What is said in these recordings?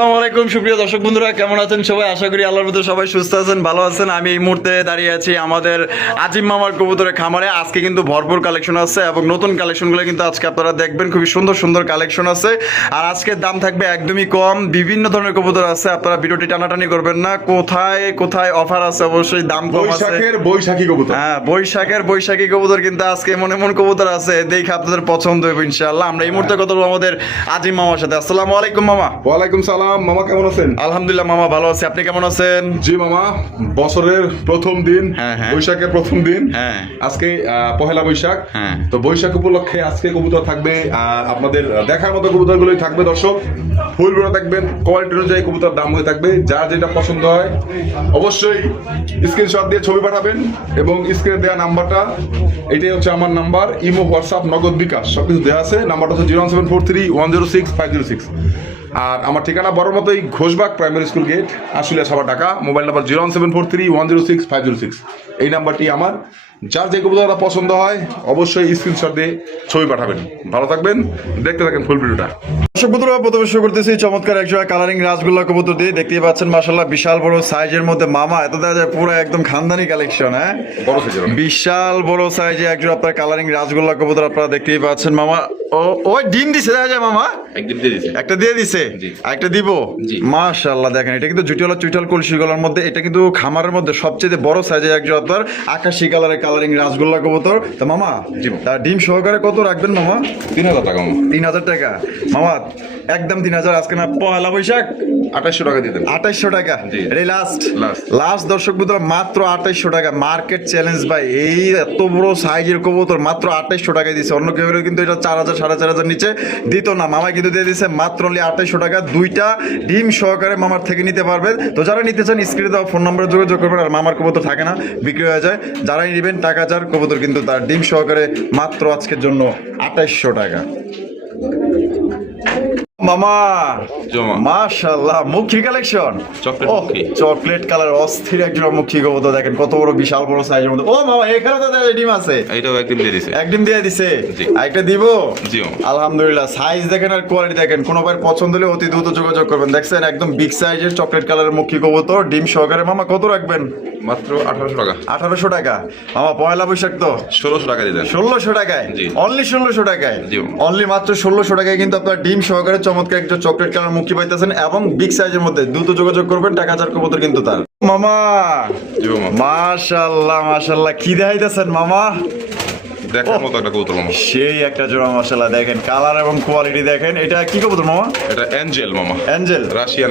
আসসালামু আলাইকুম সুপ্রিয় দর্শক বন্ধুরা, কেমন আছেন সবাই? আশা করি আল্লাহর মধ্যে সবাই সুস্থ আছেন, ভালো আছেন। আমি এই মুহূর্তে দাঁড়িয়ে আছি আমাদের আজিম মামার কবুতরের খামারে। আজকে কিন্তু ভরপুর কালেকশন আছে এবং নতুন কালেকশনগুলো কিন্তু আজকে আপনারা দেখবেন। খুবই সুন্দর সুন্দর কালেকশন আছে আর আজকের দাম থাকবে একদমই কম। বিভিন্ন ধরনের কবুতর আছে, আপনারা ভিডিওটি টানাটানি করবেন না। কোথায় কোথায় অফার আছে, অবশ্যই দাম কম আছে। বৈশাখী কবুতর, হ্যাঁ, বৈশাখী কবুতর কিন্তু আজকে এমন এমন কবুতর আছে, দেখে আপনাদের পছন্দ হবে ইনশাআল্লাহ। আমরা এই মুহূর্তে কথা বলবো আমাদের আজিম মামার সাথে। আসসালামু আলাইকুম মামা। ওয়ালাইকুম সালাম। মামা কেমন আছেন? আলহামদুলিল্লাহ মামা, ভালো আছি। আপনি কেমন আছেন? জি মামা, বছরের প্রথম দিন, হ্যাঁ, হ্যাঁ। বৈশাখের প্রথম দিন। হ্যাঁ। আজকে পহেলা বৈশাখ। হ্যাঁ। তো বৈশাখ উপলক্ষে আজকে কবুতর থাকবে, আপনাদের দেখার মতো কবুতরগুলোই থাকবে দর্শক। ফুল বড় থাকবেন, কোয়ালিটি অনুযায়ী কবুতর দাম হয়ে থাকবে। যার যেটা পছন্দ হয় অবশ্যই স্ক্রিনশট দিয়ে ছবি পাঠাবেন এবং স্ক্রিনে দেওয়া নাম্বারটা, এটাই হচ্ছে আমার নাম্বার। ইমো, হোয়াটসঅ্যাপ, নগদ, বিকাশ সবকিছু দেওয়া আছে। নাম্বারটা হচ্ছে 01743106506। আর আমার ঠিকানা বড় মতোই Ghoshbag primary school gate, Ashulia, Savar, Dhaka. Mobile number 01743106506। এই নাম্বারটি আমার। যার যে কবুতরটা পছন্দ হয় অবশ্যই স্ক্রিনশট দিয়ে ছবি পাঠাবেন। ভালো থাকবেন, দেখতে থাকেন ফুল ভিডিওটা। দর্শক বন্ধুরা, প্রথমে শুরু করতেছি চমৎকার একজোড়া কালারিং রাসগোল্লা কবুতর দিয়ে। দেখতেই পাচ্ছেন মাশাআল্লাহ, বিশাল বড় সাইজের মধ্যে মামা, এত দেখা যায় পুরো একদম খানদানি কালেকশন। হ্যাঁ, বড় সাইজের বিশাল বড় সাইজে একজোড়া আপনার কালারিং রাসগোল্লা কবুতর আপনারা দেখতেই পাচ্ছেন মামা। ওই ডিম দিছে দেখা যায় মামা, একটা দিয়ে দিছে, একটা দিব। মাশাআল্লাহ, দেখেন এটা কিন্তু জুটিওয়ালা চুইটাল কলসি গলার মধ্যে। এটা কিন্তু খামারের মধ্যে সবচেয়ে বড় সাইজের একজন আপনার আকাশি কালারের কালারিং রাসগোল্লা কবুতর। তো মামা, তার ডিম সহকারে কত রাখবেন মামা? 3000 টাকা। 3000 টাকা মামা, একদম 3000। আজকে না পহেলা বৈশাখ, 2800 টাকা দিয়ে দেন। 2800 টাকা। এটাই লাস্ট দর্শক বন্ধুরা, মাত্র 2800 টাকা। মার্কেট চ্যালেঞ্জ ভাই, এই এত বড় সাইজের কবুতর মাত্র 2800 টাকায় দিছে। অন্য কেউ কিন্তু এটা 4000 4500 নিচে দিত না। মামা কিন্তু দিয়ে দিছে মাত্র 2800 টাকা। দুইটা ডিম সহকারে মামার থেকে নিতে পারবেন। তো যারা নিতে চান স্ক্রিনে দেওয়া ফোন নাম্বারে যোগাযোগ করবেন। আর মামার কবুতর থাকে না, বিক্রি হয়ে যায়। যারাই নেবেন টাকা যার কবুতর কিন্তু তার ডিম সহকারে মাত্র আজকের জন্য 2800 টাকা। মামা মাশাআল্লাহ, মুখী কালেকশন, চকলেট কালার অস্থির একজন মুখী কবুতর। দেখেন কত বড়, বিশাল বড় সাইজের মধ্যে। ও মামা, এখানে তো ডিম আছে। এইটাও একদিন দিয়ে দিছে, একদিন দিয়ে দিছে। একটা দিব। আলহামদুলিল্লাহ, সাইজ দেখেন আর কোয়ালিটি দেখেন। কোনো ভাই পছন্দ হলে অতি দ্রুত যোগাযোগ করবেন। দেখছেন একদম বিগ সাইজের চকলেট কালারের মুখী কবুতর, ডিম সহকারে। মামা কত রাখবেন? মাত্র 1800 টাকা। 1800 টাকা মামা, পয়লা বৈশাখ তো 1600 টাকা দিয়ে দেন। 1600 টাকায়, অনলি 1600 টাকায়, অনলি মাত্র 1600 টাকায় কিন্তু আপনার ডিম সহকারে চমৎকার একজন চকলেট কালার মুখী পাইতেছেন এবং বিগ সাইজের মধ্যে। দ্রুত যোগাযোগ করবেন, টাকা চার কবুতর কিন্তু তার। মামা মাশাআল্লাহ মাশাআল্লাহ, কি দেখাইতেছেন মামা? দেখার মতো একটা কবুতর মামা, সেই একটা জোড়া। মাশাআল্লাহ, দেখেন কালার এবং কোয়ালিটি দেখেন। এটা কি কবুতর মামা? এটা অ্যাঞ্জেল মামা, অ্যাঞ্জেল, রাশিয়ান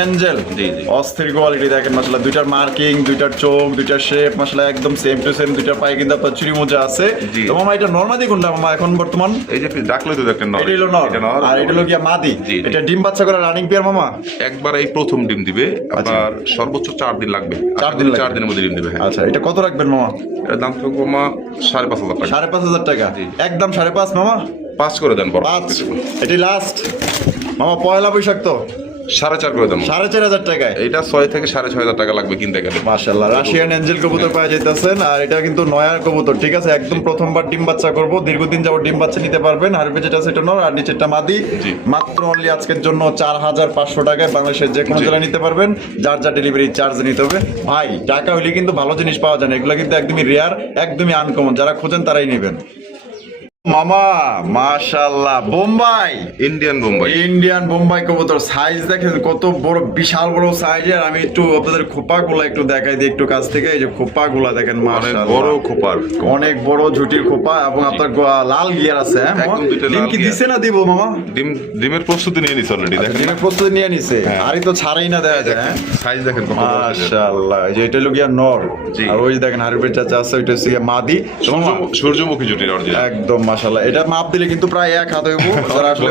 অ্যাঞ্জেল। জি জি, অস্থির কোয়ালিটি দেখেন মাশাআল্লাহ। দুইটার মার্কিং, দুইটার চোখ, দুইটার শেপ মাশাআল্লাহ একদম সেম টু সেম। দুইটার পায়ে কিন্তু আপনার চুরি মোজা আছে। তো মামা, এটা নরমাদি কোনটা মামা এখন বর্তমান? এই যে ডাকলে তো দেখেন, এটা হলো নর আর এটা হলো গিয়া মাদি। এটা ডিম বাচ্চা করে রানিং পেয়ার মামা? একবার এই প্রথম ডিম দিবে, আবার সর্বোচ্চ 4 দিন লাগবে। 4 দিনের মধ্যে ডিম দিবে। আচ্ছা, এটা কত রাখবেন মামা? এর দাম থাকবে মামা 5500 টাকা। 5500 টাকা, একদম 5.5 মামা। 5 করে দেন, 5। এটি লাস্ট মামা, পয়লা বৈশাখ তো 4.5 করে দেন। 4500 টাকায়। এটা 6 থেকে 6500 টাকা লাগবে কিনতে গেলে। মাশাআল্লাহ, রাশিয়ান অ্যাঞ্জেল কবুতর পাওয়া যাইতেছেন। আর এটা কিন্তু নয়ার কবুতর, ঠিক আছে? একদম প্রথমবার ডিম বাচ্চা করবো, দীর্ঘদিন যাবত ডিম বাচ্চা নিতে পারবেন। আর যেটা সেটা নর আর নিচেরটা মাদি। মাত্র অনলি আজকের জন্য 4500 টাকায় বাংলাদেশের যে কোনো জেলায় নিতে পারবেন। যার যা ডেলিভারি চার্জ নিতে হবে ভাই। টাকা হইলে কিন্তু ভালো জিনিস পাওয়া যায় না, এগুলো কিন্তু একদমই রেয়ার, একদমই আনকমন। যারা খোঁজেন তারাই নেবেন। মামা মাশাআল্লাহ, বোম্বাই, ইন্ডিয়ান বোম্বাই কবুতর। সাইজ দেখেন কত বড়, বিশাল বড় সাইজের। আমি একটু আপনাদের খোপাগুলা একটু দেখাই দিই একটু কাছ থেকে। এই যে খোপাগুলা দেখেন, মাশাআল্লাহ বড় খোপার, অনেক বড় ঝুটির খোপা এবং আপনার লাল গিয়ার আছে। হ্যাঁ, ডিম কি দিছে না দিব মামা? ডিমের প্রস্তুতি নিয়ে নিছে অলরেডি। দেখেন ডিমের প্রস্তুতি নিয়ে নিছে, আরই তো ছাড়াই না দেখা যায়। হ্যাঁ, সাইজ দেখেন কত বড়। মাশাআল্লাহ, এই যে এটা হলো গিয়া নর আর ওই দেখেন হারবের চাচা আছে, ওইটা হচ্ছে মাদি। সূর্যমুখী জুটির অরিজিনাল একদম মাশাআল্লাহ। এটা মাপ দিলে কিন্তু প্রায় 1 হাত হইব। যারা আসলে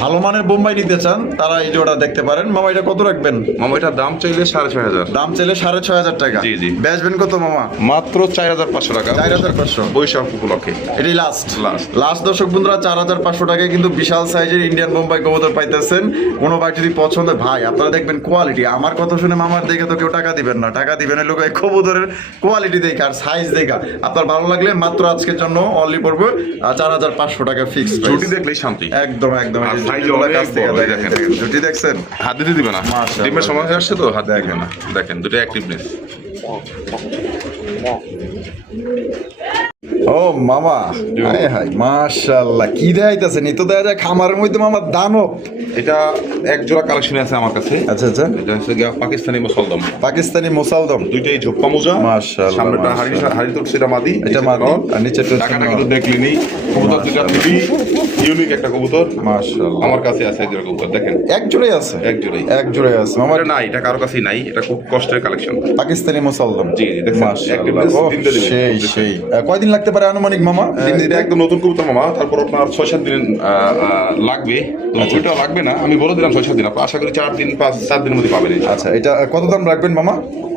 ভালো মানের বোম্বাই নিতে চান তারা এই জোড়া দেখতে পারেন। মামা, এটা কত রাখবেন? মামা, এটা দাম চাইলে 6500। দাম চাইলে 6500 টাকা। জি জি, বেচবেন কত মামা? মাত্র 4500 টাকা। 4500 বৈশাখ উপলক্ষে। এটাই লাস্ট দর্শক বন্ধুরা, 4500 টাকায় কিন্তু বিশাল সাইজের ইন্ডিয়ান বোম্বাই কবুতর পাইতেছেন। কোনো ভাই যদি পছন্দ ভাই, আপনারা দেখবেন কোয়ালিটি। আমার কথা শুনে মামার দেখে তো কেউ টাকা দিবেন না, টাকা দিবেন এই লোক কবুতরের কোয়ালিটি দেখে আর সাইজ দেখে। আপনার ভালো লাগলে মাত্র আজকের জন্য অনলি পড়বে আর 4,500 টাকা ফিক্স জুটি দেখলেই শান্তি। একদম একদম আর এই যে size জুটিগুলো অনেক কাছ থেকে বড়, দেখেন, দেখেন। জুটি দেখছেন? হাত দিতে দিবে না, মাশাআল্লাহ। ডিমের সময় হয়ে আসছে তো হাত দিবে না। দেখেন দুটো অ্যাক্টিভনেস। ও মামা, হায় হায় মাশাআল্লাহ, কি দেখাইতেছেন? এই তো দেখা যায় খামারের মধ্যে মামা দানব। এটা এক জোড়া কালেকশন আছে আমার কাছে। আচ্ছা আচ্ছা, এটা হচ্ছে গিয়া পাকিস্তানি মুসলদম, পাকিস্তানি মোসালদম। দুইটাই ঝোপ্পা মোজা। মাশাআল্লাহ, সামনেটা মাশাআল্লাহ। হাড়ি তো সেটা মাদি, এটা মাদি, আর নিচেরটা হচ্ছে টাকাটা নর। কিন্তু দেখলেনি। কবুতর দুইটা খুবই ইউনিক একটা কবুতর। মাশাআল্লাহ, আমার কাছে আছে এই জোড়া কবুতর, দেখেন এক জোড়াই আছে, এক জোড়াই। এক জোড়াই আছে মামা। এটা নাই, এটা কারো কাছেই নাই, এটা খুব কষ্টের কালেকশন। পাকিস্তানি মোসালদম। জি, দেখছেন? মাশাআল্লাহ, Activeness ওহ, তিনটে দিবে। সেই সেই। কয়দিন লাগতে পারে আনুমানিক মামা ডিম দিতে? এটা একদম নতুন কবুতর মামা, তারপর আপনার 6-7 দিন লাগবে। তো ওইটা লাগবে না, আমি বলে দিলাম 6-7 দিন। আপনি আশা করি 4 দিনের মধ্যে পাবেন। আচ্ছা, এটা কত দাম রাখবেন মামা?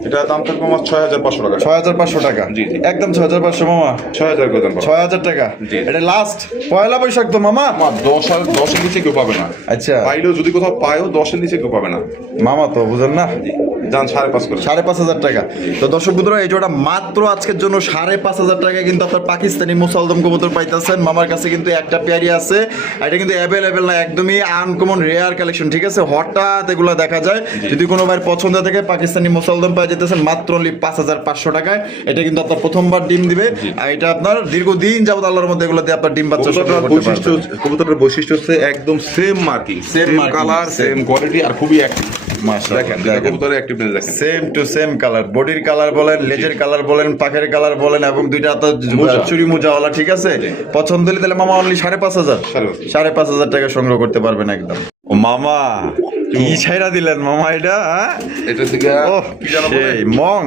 এটা দাম থাকবে আমার 6,500 টাকা। 6,500 টাকা। জি, জি। একদম 6,500 মামা। 6,000 করে দাম পাবেন। 6,000 টাকা। জি। এটা লাস্ট পয়লা বৈশাখ তো মামা। আমার 10-এর নিচে কেউ পাবে না। আচ্ছা পাইলেও যদি কোথাও পায়ও 10-এর নিচে কেউ পাবে না। মামা, তো বুঝেন না, যান 5.5 করে। 5,500 টাকা। তো দর্শক বন্ধুরা, এই জোড়া মাত্র আজকের জন্য 5,500 টাকা কিন্তু আপনার পাকিস্তানি মুসালদম কবুতর পাইতেছেন। মামার কাছে কিন্তু একটা পেয়ারি আছে, আর এটা কিন্তু অ্যাভেলেবেল না, একদমই আনকমন রেয়ার কালেকশন। ঠিক আছে, হঠাৎ এগুলো দেখা যায়। যদি কোনো ভাইয়ের পছন্দ থেকে পাকিস্তানি মুসালদম পাই যেতেছেন মাত্র অনলি 5,500 টাকায়। এটা কিন্তু আপনার প্রথমবার ডিম দিবে, আর এটা আপনার দীর্ঘদিন যাবত আল্লাহর মধ্যে এগুলো দিয়ে আপনার ডিম বাচ্চা সংগ্রহ করতে পারবেন। কবুতরের বৈশিষ্ট্য হচ্ছে একদম same marking, same marking, colour, same। Same quality, আর খুবই অ্যাক্টিভ। মাশাআল্লাহ, দেখেন দুটো কবুতরের অ্যাক্টিভনেস দেখেন। সেম টু সেম কালার, বডির কালার বলেন, লেজের কালার বলেন, পাখের কালার বলেন, এবং দুইটা তো মোজা। চুরি মোজাওয়ালা। ঠিক আছে, পছন্দ হলে তাহলে মামা অনলি 5,500 5,500 টাকা সংগ্রহ করতে পারবেন একদম। ও মামা, কি ছাইরা দিলেন মামা এটা? হ্যাঁ, এটা থেকে ওহ, কি জানো বলে? সেই মং,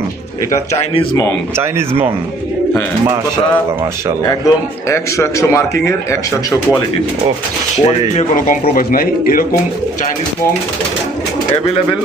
এটা চাইনিজ মং। চাইনিজ মং। হ্যাঁ, মাশাআল্লাহ, মাশাআল্লাহ। একদম 100 মার্কিং এর, 100 কোয়ালিটি। ওহ, কোয়ালিটি সেই। নিয়ে কোনো কম্প্রোমাইজ নাই। এরকম চাইনিজ মং অ্যাভেলেবেল,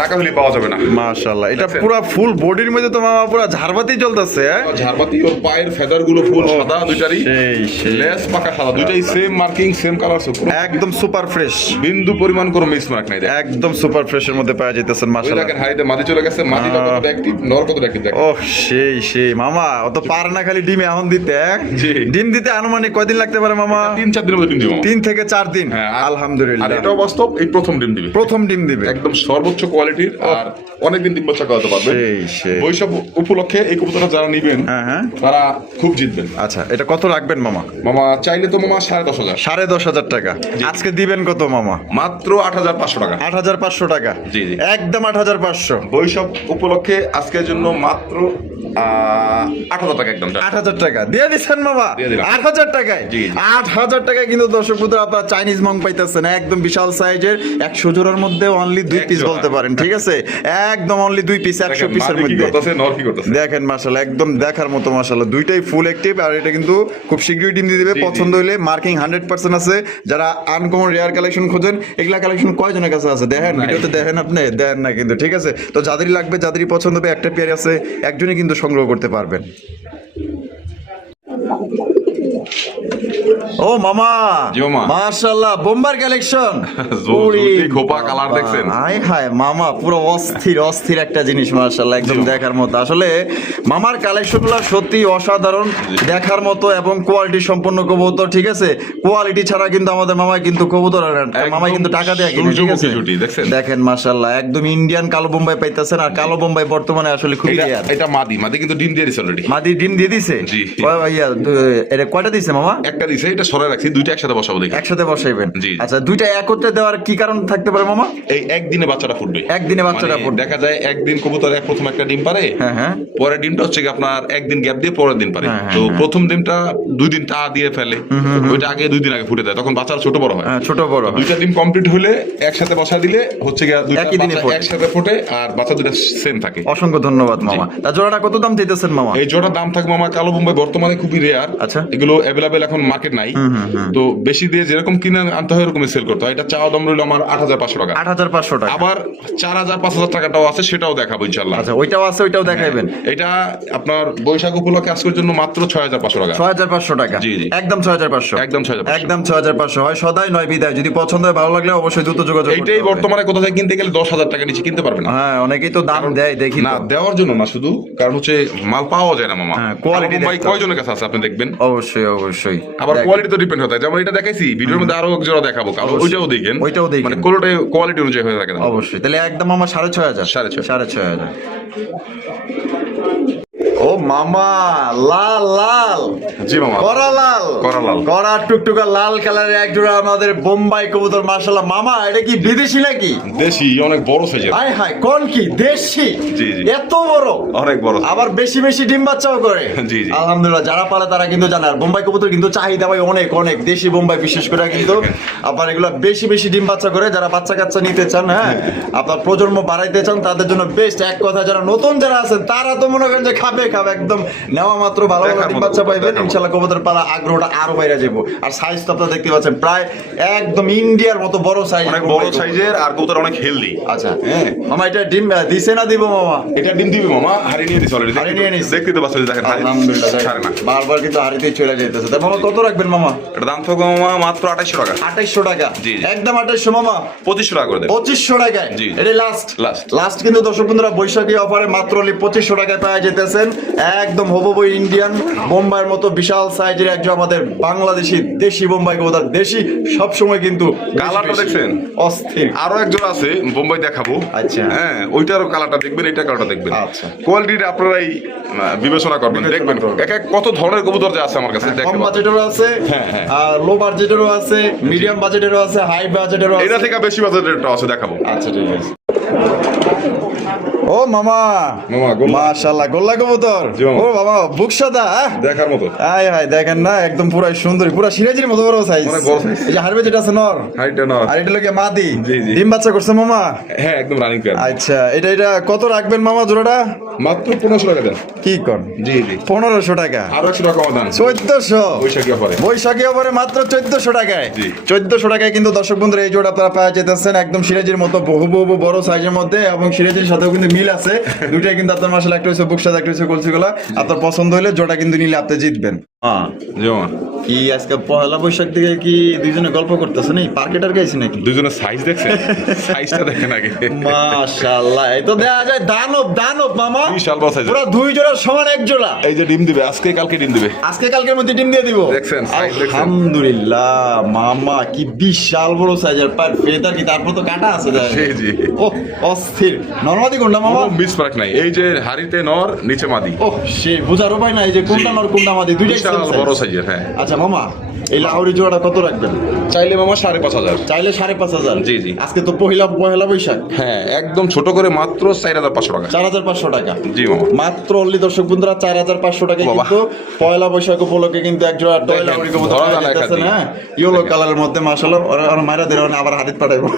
টাকা হলে পাওয়া যাবে না। মাশাআল্লাহ, এটা দেখছেন? পুরো ফুল বডির মধ্যে তো মামা পুরো ঝাড়বাতি জ্বলতেছে। ঝাড়বাতি, ওর পায়ের ফেদার গুলো ফুল সাদা, দুইটারই সেই সেই, লেস পাকা সাদা, দুইটাই সেম মার্কিং, সেম কালার। একদম সুপার ফ্রেশ, বিন্দু পরিমাণ কোনো মিস মার্ক নাই। দেখেন একদম সুপার ফ্রেশের মধ্যে পাওয়া যাইতেছেন। ওই মাশাআল্লাহ, দেখেন হাড়িতে মাদি চলে গেছে, মাদিটা কত অ্যাক্টিভ, নর কত অ্যাক্টিভ দেখেন। ওহ, সেই সেই মামা, অত পার না খালি ডিম এখন দিতে। জি। ডিম দিতে আনুমানিক কয়দিন লাগতে পারে মামা? 3-4 দিনের মধ্যে ডিম দিব। 3 থেকে 4 দিন। হ্যাঁ, আর আলহামদুলিল্লাহ, এটাও বাস্তব, এই প্রথম ডিম দিবে। প্রথম ডিম দিবে। একদম সর্বোচ্চ কোয়ালিটির, আর অনেকদিন ডিম বাচ্চা করাতে পারবে। সেই সেই। বৈশাখ উপলক্ষে এই কবুতরটা যারা নিবেন হ্যাঁ হ্যাঁ, তারা খুব জিতবেন। আচ্ছা, এটা কত রাখবেন মামা? মামা চাইলে তো মামা 10,500। 10,500 টাকা। আজকে দিবেন কত মামা? মাত্র 8,500 টাকা। 8,500 টাকা। জি, জি। একদম 8,500। বৈশাখ উপলক্ষে আজকের জন্য মাত্র 8,000 টাকা একদম। 8,000 টাকা দিয়ে দিচ্ছেন মামা? দিয়ে দিলাম। 8,000 টাকায়? জি, জি। 8,000 টাকায় কিন্তু দর্শক বন্ধুরা আপনারা চাইনিজ মং পাইতেছেন, একদম বিশাল সাইজের। 100 জোড়ার মধ্যে অনলি 2 পিস জোড়া। বলতে পারেন। ঠিক আছে, একদম অনলি 2 পিস, 100 পিসের কি মধ্যে। করতেছে, নর কি করতেছে দেখেন মাশাআল্লাহ, একদম দেখার মতো মাশাআল্লাহ, দুইটাই ফুল অ্যাক্টিভ। আর এটা কিন্তু খুব শীঘ্রই ডিম দিয়ে দিবে। জি, জি। পছন্দ হইলে মার্কিং 100% আছে। যারা আনকমন রেয়ার কালেকশন খোঁজেন, এগুলা কালেকশন কয়জনের কাছে আছে দেখেন? ভিডিওতে দেখেন, আপনি দেন না কিন্তু। ঠিক আছে, তো যাদেরই লাগবে, যাদেরই পছন্দ হবে, একটা পেয়ার আছে, একজনই কিন্তু সংগ্রহ করতে পারবেন। ও মামা, জি মামা। মাশাআল্লাহ, বোম্বার কালেকশন। জুটি, খোপা, কালার দেখছেন? হায় হায় মামা, পুরো অস্থির অস্থির একটা জিনিস মাশাআল্লাহ, একদম দেখার মতো। আসলে মামার কালেকশনগুলো সত্যি অসাধারণ, দেখার মতো এবং কোয়ালিটি সম্পন্ন কবুতর। ঠিক আছে, কোয়ালিটি ছাড়া কিন্তু আমাদের মামা কিন্তু কবুতর মামাই কিন্তু টাকা দেয়া কিনে। ঠিক আছে, জুটি দেখছেন? দেখেন মাশাআল্লাহ, একদম ইন্ডিয়ান কালো বোম্বাই পাইতেছেন। আর কালো বোম্বাই বর্তমানে আসলে খুবই রেয়ার। এটা মাদি কিন্তু ডিম দিয়ে দিছে অলরেডি। মাদি ডিম দিয়ে দিছে? জি। এটা কয়টা দিছে মামা? একটা দিছে, এটা সরাই রাখছি, দুইটা একসাথে বসাবো দেখি। একসাথে বসাইবেন? জি। আচ্ছা, দুইটা একত্রে দেওয়ার কি কারণ থাকতে পারে মামা? এই একদিনে বাচ্চাটা ফুটবে। একদিনে বাচ্চাটা মানে ফুটবে। দেখা যায় একদিন কবুতর প্রথম একটা ডিম পারে, হ্যাঁ হ্যাঁ, পরের ডিমটা হচ্ছে কি আপনার একদিন গ্যাপ দিয়ে পরের দিন পারে। হ্যাঁ, তো হ্যাঁ। প্রথম ডিমটা 2 দিন টা দিয়ে ফেলে, ওইটা আগে 2 দিন আগে ফুটে দেয়, তখন বাচ্চা ছোট বড় হয়। হ্যাঁ, ছোট বড় হয়। দুইটা ডিম কমপ্লিট হলে একসাথে বসা দিলে হচ্ছে গিয়া দুইটা একই দিনে বাচ্চা ফোটে। একসাথে ফোটে, আর বাচ্চা দুইটা সেম থাকে। অসংখ্য ধন্যবাদ মামা। তা জোড়াটা কত দাম চাইতেছেন মামা? এই জোড়ার দাম থাকবে আমার কালো বোম্বাই বর্তমানে খুবই রেয়ার। আচ্ছা। এগুলো অ্যাভেলেবেল এখন মার্কেট মার্কেট নাই, তো বেশি দিয়ে যেরকম কিনে আনতে হয় এরকমই সেল করতে হয়। এটা চাওয়া দাম রইল আমার 8,500 টাকা। 8,500 টাকা। আবার 4,000 5,000 টাকাটাও আছে, সেটাও দেখাবো ইনশাল্লাহ। আচ্ছা, ওইটাও আছে, ওইটাও দেখাইবেন। এটা আপনার বৈশাখ উপলক্ষে আজকের জন্য মাত্র 6,500 টাকা। 6,500 টাকা। জি, জি। একদম 6,500। একদম 6,500। একদম 6,500 হয় সদাই নয় বিদায়। যদি পছন্দ হয়, ভালো লাগলে অবশ্যই দ্রুত যোগাযোগ করতে এইটাই হবে। বর্তমানে কোথা থেকে কিনতে গেলে 10,000 টাকা নিচে কিনতে পারবে না। হ্যাঁ, অনেকেই তো দাম দেয়, দেখি না, তো। দেওয়ার জন্য না, শুধু কারণ হচ্ছে মাল পাওয়া যায় না মামা। হ্যাঁ, quality ভাই দেখতে হবে। কয়জনের কাছে আছে আপনি দেখবেন। অবশ্যই অবশ্যই। আবার দেখ, কোয়ালিটি তো ডিপেন্ড হতে হয়। যেমন এটা দেখাইছি, ভিডিওর মধ্যে আরো এক জোড়া দেখাবো, কারণ ওইটাও দেখেন, ওইটাও দেখেন। মানে কোনোটাই কোয়ালিটি অনুযায়ী হয়ে থাকে না। অবশ্যই। তাহলে একদম আমার 6,500। 6,500। 6,500। ও মামা, লাল লাল, জি মামা, করা লাল, করা লাল। করা টুকটুকা লাল কালারের এক জোড়া আমাদের বোম্বাই কবুতর। মাশাআল্লাহ মামা, এটা কি বিদেশি নাকি? দেশি, অনেক বড় সাইজের। হায় হায়, কোন কি দেশি? জি, জি। এত বড়, অনেক বড়। আবার বেশি বেশি ডিম বাচ্চাও করে। জি, জি। আলহামদুলিল্লাহ, যারা পালে তারা কিন্তু জানে। আর বোম্বাই কবুতর কিন্তু চাহিদা ভাই অনেক অনেক, দেশি বোম্বাই বিশেষ করে কিন্তু আবার এগুলো বেশি বেশি ডিম বাচ্চা করে। যারা বাচ্চা কাচ্চা নিতে চান, হ্যাঁ, আপনার প্রজন্ম বাড়াইতে চান, তাদের জন্য বেস্ট। এক কথা, যারা নতুন যারা আছেন তারা তো মনে করেন যে খাবে একদম নেওয়া মাত্র ভালো ভালো দেখার ডিম মতো, বাচ্চা পাইবেন দেখার মতো। ইনশাআল্লাহ। কবুতর পালা আগ্রহটা আরো বাইরে যাবো। আর সাইজ তো আপনারা দেখতে পাচ্ছেন, প্রায় একদম ইন্ডিয়ার মতো বড় সাইজ, অনেক বড় সাইজের, আর কবুতর অনেক হেলদি। আচ্ছা, হ্যাঁ। মামা এটা ডিম দিছে না দিব মামা? এটা ডিম দিবে মামা, হারিয়ে নিয়ে দিছে অলরেডি। হাড়ি নিয়ে নিছে। দেখতে তো পাচ্ছেন, দেখেন আলহামদুলিল্লাহ, ছাড়ে না। বারবার কিন্তু হাড়িতেই চলে যেতেছে। তার মামা কত রাখবেন মামা? এটা দাম থাকবে মামা মাত্র 2,800 টাকা। 2,800 টাকা। জি, জি। একদম 2,800 মামা। 2,500 টাকা করে দেন। 2,500 টাকায়। জি। এটা লাস্ট Last। লাস্ট কিন্তু দর্শক বন্ধুরা, বৈশাখী অফারে মাত্র 2,500 টাকায় পাওয়া যেতেছেন। একদম হবু ইন্ডিয়ান বোম্বাইয়ের মতো বিশাল সাইজের একজন আমাদের বাংলাদেশি দেশি বোম্বাই কবুতর। দেশি সবসময় কিন্তু কালারটা বেশি দেখছেন? অস্থির। আরো একজন আছে বোম্বাই দেখাবো। আচ্ছা। হ্যাঁ, ওইটারও কালারটা দেখবেন, এইটা কালারটা দেখবেন। আচ্ছা। কোয়ালিটিটা আপনারাই বিবেচনা করবেন, বিবেচনা দেখবেন করবেন। এক এক কত ধরনের কবুতর যে আছে আমার কাছে। দেখতে কম পাচ্ছেন। বাজেটেরও আছে, হ্যাঁ, হ্যাঁ। আর লো বাজেটেরও আছে, মিডিয়াম বাজেটেরও আছে, হাই বাজেটেরও আছে। এটা থেকে বেশি বাজেটেরটা আছে, দেখাবো। আচ্ছা, ঠিক আছে। ও মামা, মামা, গোল্লা। মাশাআল্লাহ, গোল্লা কবুতর। জি মামা। ও বাবা, বুকসাদা। দেখার মতো। আয় হায়, দেখেন না, একদম পুরাই সুন্দরী, পুরা সিরাজির মতো বড় সাইজ। অনেক বড় size। এই যে হারবে যেটা আছে নর, হাইটটা না। আর এটা লোকে মাদি। জি, জি। ডিম বাচ্চা করছে মামা। হ্যাঁ, একদম রানিং পেয়ার। আচ্ছা, এটা কত রাখবেন মামা জোড়াটা? মাত্র 1,500 টাকা দেন। কি কর? জি, জি। 1,500 টাকা। আরো 100 টাকা কম দেন। 1,400। বৈশাখী অফারে। বৈশাখী অফারে মাত্র 1,400 টাকায়। জি। 1,400 টাকায় কিন্তু দর্শক বন্ধুরা এই জোড়া আপনারা পাওয়া যেতেছেন একদম সিরাজির মতো বহু বড় সাইজের মধ্যে, এবং সিরাজির সাথেও কিন্তু মিল আছে। দুইটাই কিন্তু আপনার মাসাল, একটা হচ্ছে বুকসাদ, একটা হচ্ছে কলসিগোলা। আপনার পছন্দ হলে জোড়া কিন্তু নিলে আপনি জিতবেন। হ্যাঁ, জি মামা। কি আজকে পহেলা বৈশাখ থেকে কি দুইজনে গল্প করতেছে নাকি? পার্কেটার গাইছি নাকি? দুজনের সাইজ দেখছেন? সাইজটা দেখেন আগে। মাশাআল্লাহ, এই তো দেখা যায় দানব দানব মামা। বিশাল বড় size এর। পুরো দুই জোড়ার সমান এক জোড়া। এই যে ডিম দিবে আজকে, কালকে ডিম দিবে। আজকে কালকের মধ্যে ডিম দিয়ে দিব। দেখছেন, size দেখছেন? আলহামদুলিল্লাহ মামা, কি বিশাল বড় সাইজের। পার ফেদার কি, তারপর তো কাটা আছে দেখেন। জি, জি। ও অস্থির। নরমাদি কোনটা মামা? কোনো মিস ফারাক নাই। এই যে হাড়িতে নর, নিচে মাদি। ও সে বুঝার উপায় নাই যে কোনটা নর কোনটা মাদি, দুইটাই বিশাল same size। বড় সাইজের। হ্যাঁ। আচ্ছা মামা, এই লাহোরি জোড়াটা কত রাখবেন? চাইলে মামা 5,500। চাইলে 5,500। জি, জি। আজকে তো পহেলা বৈশাখ। হ্যাঁ, একদম ছোট করে মাত্র 4,500 টাকা। 4,500 টাকা। জি মামা। মাত্র অনলি দর্শক বন্ধুরা 4,500 টাকায় বাবা। কিন্তু পয়লা বৈশাখ উপলক্ষে কিন্তু এক জোড়া দেখেন, টয়লা উড়ি কবুতর ধরা পাওয়া যায় না যাইতেছে, একাধিক। হ্যাঁ, ইয়েলো কালারের মধ্যে। মাশাআল্লাহ, ওরা মাইরা দেন, আবার হাদিত পাঠাইবো।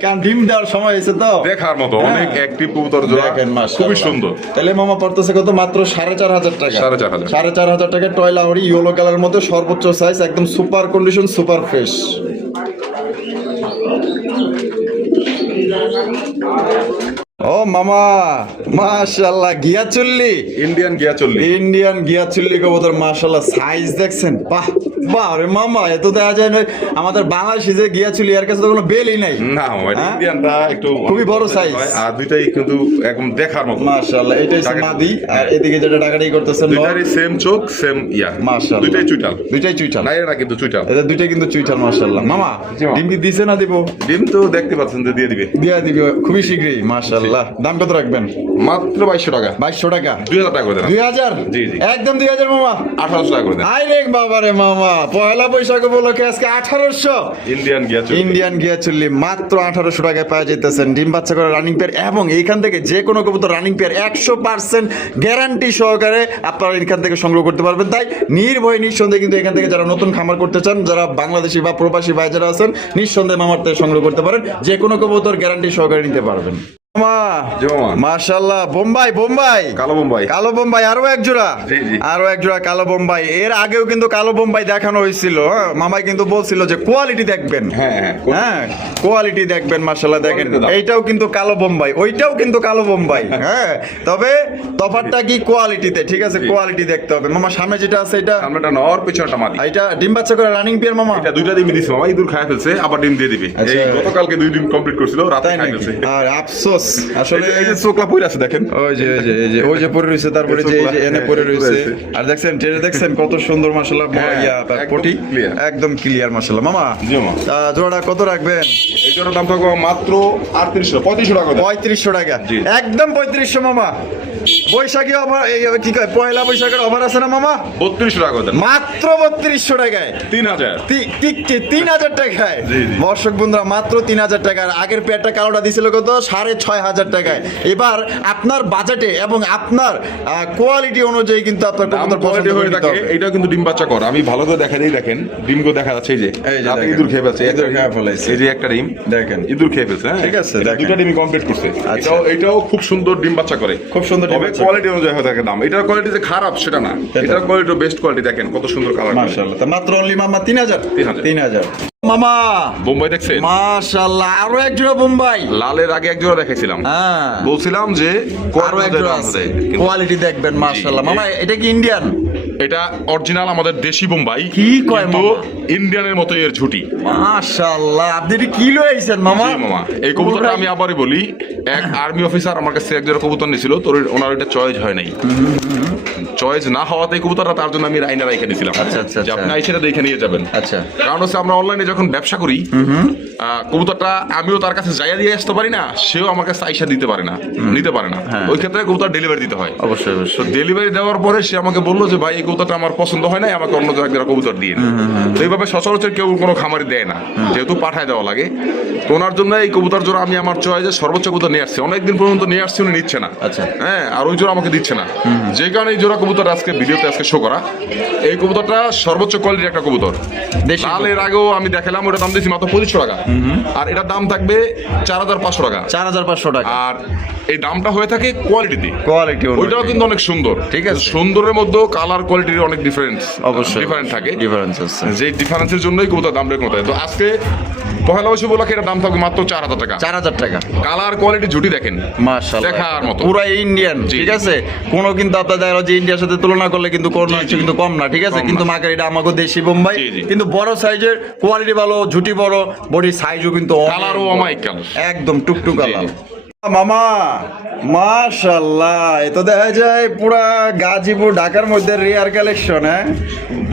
কারণ ডিম দেওয়ার সময় হয়েছে তো। দেখার মতো হ্যাঁ। অনেক অ্যাক্টিভ কবুতর জোড়া, দেখেন মাশাআল্লাহ। খুবই সুন্দর। তাহলে মামা পড়তেছে কত? মাত্র 4,500 টাকা। 4,500। 4,500 টাকায় টয়লা উড়ি ইয়েলো কালারের মধ্যে, সর্বোচ্চ সাইজ, একদম সুপার কন্ডিশন, সুপার ফ্রেশ। ও মামা, মাশাআল্লাহ, গিয়া চুল্লি, ইন্ডিয়ান গিয়া 40। ইন্ডিয়ান গিয়া চুল্লি কবুতর। মাশাআল্লাহ, সাইজ দেখছেন? বাহ বাহ রে মামা, এত দেখা যায় না আমাদের বাংলাদেশে যে গিয়া চুল্লি, এর কাছে তো কোনো বেলই নাই। না মামা, এটা হ্যাঁ? ইন্ডিয়ানটা একটু খুবই বড় size। হয়, আর দুইটাই কিন্তু একদম দেখার মতো। মাশাআল্লাহ, এটাই হচ্ছে টাকা- মাদি, আর এদিকে যেটা টাকাটাই করতেছেন নর। দুইটারই সেম চোখ, সেম ইয়া। মাশাআল্লাহ, দুইটাই চুইটাল। দুইটাই চুইটাল। নাই না কিন্তু চুইটাল। এটা দুইটাই কিন্তু চুইটাল। মাশাআল্লাহ মামা, জি মামা। ডিম কি দিছে না দিব? ডিম তো দেখতে পাচ্ছেন যে দিয়ে দিবে। দিয়া দিবি খুবই শীঘ্রই। মাশাআল্লাহ, দাম কত রাখবেন? মাত্র 2,200 টাকা। 2,200 টাকা। 2,000 টাকা করে দেন। 2,000? জি, জি। একদম 2,000 মামা। 1,800 টাকা করে দেন। আই রে বাবা রে মামা, পয়লা বৈশাখ উপলক্ষে আজকে 1,800। ইন্ডিয়ান গিয়া 40। ইন্ডিয়ান গিয়া চুল্লি মাত্র 1,800 টাকায় পাওয়া যেতেছেন। ডিম বাচ্চা করে রানিং পেয়ার, এবং এইখান থেকে যে কোনো কবুতর রানিং পেয়ার 100% গ্যারান্টি সহকারে আপনারা এখান থেকে সংগ্রহ করতে পারবেন। তাই নির্ভয় নিঃসন্দেহে কিন্তু এখান থেকে যারা নতুন খামার করতে চান, যারা বাংলাদেশি বা প্রবাসী ভাই যারা আছেন, নিঃসন্দেহে মামার থেকে সংগ্রহ করতে পারেন। যে কোনো কবুতর গ্যারান্টি সহকারে নিতে পারবেন। মামা জি মামা। মাশাআল্লাহ, বোম্বাই বোম্বাই কালো বোম্বাই। কালো বোম্বাই আরো এক জোড়া, জি, জি। আরো এক জোড়া কালো বোম্বাই। এর আগেও কিন্তু কালো বোম্বাই দেখানো হয়েছিল, হ্যাঁ? মামাই কিন্তু বলছিল যে কোয়ালিটি দেখবেন, হ্যাঁ, হ্যাঁ। হ্যাঁ কোয়ালিটি দেখবেন। মাশাআল্লাহ দেখেন, Quality দাও। এইটাও কিন্তু কালো বোম্বাই, ওইটাও কিন্তু কালো বোম্বাই, হ্যাঁ। তবে তফাৎটা কি কোয়ালিটিতে, ঠিক আছে, জি। কোয়ালিটি দেখতে হবে। মামা সামনে যেটা আছে এটা, সামনেটা নর, পেছনেটা মাদি। এটা ডিম বাচ্চা করে রানিং পেয়ার মামা, এটা দুইটা ডিম দিছে মামা, ইঁদুর খায় ফেলছে, আবার ডিম দিয়ে দিবে। আচ্ছা। এই গতকালকে 2 দিন কমপ্লিট করছিল, রাতে তাই খায় নাকি? ফেলছে। আর আফসোস আসলে এই যে চোখলা পইরা আছে দেখেন। ওই যে পরে রয়েছে, তারপরে যে এই যে এনে পরে রয়েছে। আর দেখছেন টেরে দেখছেন কত সুন্দর মাশাআল্লাহ, হ্যাঁ, একদম পটি clear। একদম ক্লিয়ার মাশাআল্লাহ। মামা জি মামা। জোড়াটা কত রাখবেন? এই জোড়ার দাম থাকবে মাত্র 3500 টাকা করে। 3500 টাকা, জি। একদম 3500 মামা। বৈশাখী অফার, কি কয়, পয়লা বৈশাখের অফার আছে না মামা? 3200 টাকা করে দেন। মাত্র 3200 টাকায়, 3000। ঠিক 3000 টাকায়। জি, জি। দর্শক বন্ধুরা মাত্র 3000 টাকার। আগের পেয়ারটা কালোটা দিছিল কত? 6500 টাকায়। এবার আপনার বাজেটে এবং আপনার কোয়ালিটি অনুযায়ী কিন্তু আপনার দাম কবুতর পছন্দ কোয়ালিটি করে হয়ে নিতে থাকে। হবে। এইটাও কিন্তু ডিম বাচ্চা করে। আমি ভালো করে দেখা দিই, দেখেন ডিমগুলো দেখা যাচ্ছে। এই যে এই যে রাতে দেখেন। ইঁদুর খেয়ে ফেলছে, ইঁদুর খেয়ে ফেলাইছে। এই যে একটা ডিম দেখেন। ইঁদুর খেয়ে ফেলছে, হ্যাঁ? ঠিক আছে, এটা দেখেন। দুইটা ডিমই কমপ্লিট করছে। আচ্ছা। এটাও খুব সুন্দর ডিম বাচ্চা করে, খুব সুন্দর ডিম তবে বাচ্চা কোয়ালিটি অনুযায়ী হয়ে থাকে দাম। এটার কোয়ালিটি যে খারাপ সেটা না, এটার কোয়ালিটি বেস্ট কোয়ালিটি। দেখেন কত সুন্দর কালার। মাশাআল্লাহ, তা মাত্র অনলি মামা 3000। 3000 3000 মামা। বোম্বাই দেখছেন? মাশাআল্লাহ, আরো এক জোড়া বোম্বাই। লালের আগে এক জোড়া দেখাইছিলাম, হ্যাঁ, বলছিলাম যে আরো এক জোড়া আছে, কোয়ালিটি দেখবেন। মাশাআল্লাহ মামা, এটা কি ইন্ডিয়ান? এটা অরিজিনাল আমাদের দেশি বোম্বাই, কি কয় কিন্তু মামা? ইন্ডিয়ানের মতো এর ঝুটি। মাশাআল্লাহ, আপনি এটা কি লয়ে আইছেন মামা? জি মামা, এই কবুতরটা আমি আবারই বলি, এক আর্মি অফিসার আমার কাছে এক জোড়া কবুতর নিয়েছিল, তোর ওনার এটা চয়েস হয় নাই। চয়েস না হওয়াতে এই কবুতরটা, তার জন্য আমি রাইনা রাইখে দিয়েছিলাম। আচ্ছা, আচ্ছা, যে আপনি আচ্ছা। সেটা দেখে নিয়ে যাবেন। আচ্ছা, কারণ হচ্ছে আমরা অনলাইনে যখন ব্যবসা করি, কবুতরটা আমিও তার কাছে যাইয়া দিয়ে আসতে পারি না, সেও আমার কাছে আইসা দিতে পারে না, নিতে পারে না। হ্যাঁ। ওই ক্ষেত্রে কবুতর ডেলিভারি দিতে হয়। অবশ্যই অবশ্যই। ডেলিভারি দেওয়ার পরে সে আমাকে বললো যে ভাই এই কবুতরটা আমার পছন্দ হয় নাই, আমাকে অন্য জায়গায় কবুতর দিয়ে দিন। তো এইভাবে সচরাচর কেউ কোনো খামারি দেয় না, যেহেতু পাঠায় দেওয়া লাগে। তো ওনার জন্য এই কবুতর জোড়া আমি আমার চয়েসে সর্বোচ্চ কবুতর নিয়ে আসছি। অনেকদিন পর্যন্ত নিয়ে আসছি, উনি নিচ্ছে না। আচ্ছা। হ্যাঁ, আর ওই জোড়া আমাকে দিচ্ছে না, যে কারণে এই জোড়া কবুতর আজকে ভিডিওতে আজকে শো করা। এই কবুতরটা সর্বোচ্চ কোয়ালিটির একটা কবুতর। দেশি লাল এর আগেও আমি দেখালাম, ওটার দাম দিয়েছি মাত্র 2500 টাকা, আর এটার দাম থাকবে 4500 টাকা। 4500 টাকা আর এই দামটা হয়ে থাকে কোয়ালিটিতে। কোয়ালিটি। ওইটাও কিন্তু অনেক সুন্দর, ঠিক আছে। সুন্দরের মধ্যেও কালার কোয়ালিটির অনেক ডিফারেন্স, অবশ্যই ডিফারেন্ট থাকে। ডিফারেন্স আছে। যে ডিফারেন্সের জন্যই কবুতর দাম রেখে তো আজকে পহেলা বৈশাখ উপলক্ষে এটার দাম থাকবে মাত্র 4000 টাকা। 4000 টাকা। কালার কোয়ালিটি জুটি দেখেন, মাশাআল্লাহ, দেখার মতো। পুরো ইন্ডিয়ান, জি, ঠিক জি। আছে। কোনো কিন্তু আপনার দেখা গেলো যে ইন্ডিয়ার সাথে তুলনা করলে কিন্তু কোনো জি, জি। কিন্তু কম না, ঠিক আছে। কম কিন্তু না। মাকের এটা আমাকে দেশি বোম্বাই, জি, জি। কিন্তু বড় সাইজের, কোয়ালিটি ভালো, ঝুটি বড়, বডি সাইজও কিন্তু অনেক কালারও বড়। অমায়িক কালার। একদম টুকটুক জি, কালার। জি। মামা মাশাআল্লাহ, এ তো দেখা যায় পুরা গাজীপুর ঢাকার মধ্যে রেয়ার কালেকশন। হ্যাঁ,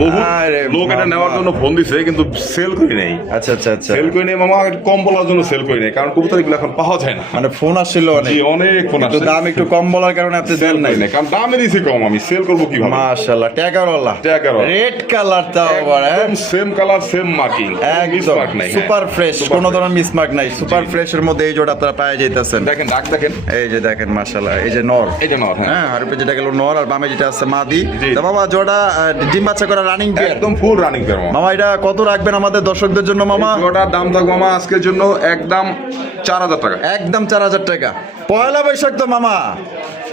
বহু আরে লোক এটা বাবা। নেওয়ার জন্য ফোন দিছে, কিন্তু সেল করি নাই। আচ্ছা আচ্ছা আচ্ছা, সেল করি নাই মামা, একটু কম বলার জন্য সেল করি নাই, কারণ কবুতর এগুলো এখন পাওয়া যায় না। মানে ফোন আসছিল অনেক, জি, অনেক ফোন কিন্তু আসছে। দাম একটু কম বলার কারণে আপনি দেন সেল নাই। করি নাই, কারণ দামে দিছি কম, আমি সেল করবো কিভাবে? মাশাআল্লাহ, ট্যাগারওয়ালা, ট্যাগারওয়ালা। রেড কালার, তাও আবার হ্যাঁ? একদম same colour, same marking, miss একদম মার্ক নাই। সুপার ফ্রেশ, Super কোনো fresh। ধরনের মিসমার্ক নাই। সুপার ফ্রেশের মধ্যে এই জোড়া আপনারা পাওয়া যাইতেছেন। দেখেন ডাক দেখেন, এই যে দেখেন মাশাআল্লাহ, এই যে নর, এই যে নর, হ্যাঁ। হ্যাঁ, আর উপরে যেটা গেল নর, আর বামে যেটা আছে মাদি। জি। তা বাবা জোড়া ডিম বাচ্চা করা রানিং পেয়ার। একদম ফুল রানিং পেয়ার মামা। মামা এটা কত রাখবেন আমাদের দর্শকদের জন্য মামা? ওটার দাম থাকবে মামা আজকের জন্য একদম 4000 টাকা। একদম 4000 টাকা। পয়লা বৈশাখ তো মামা,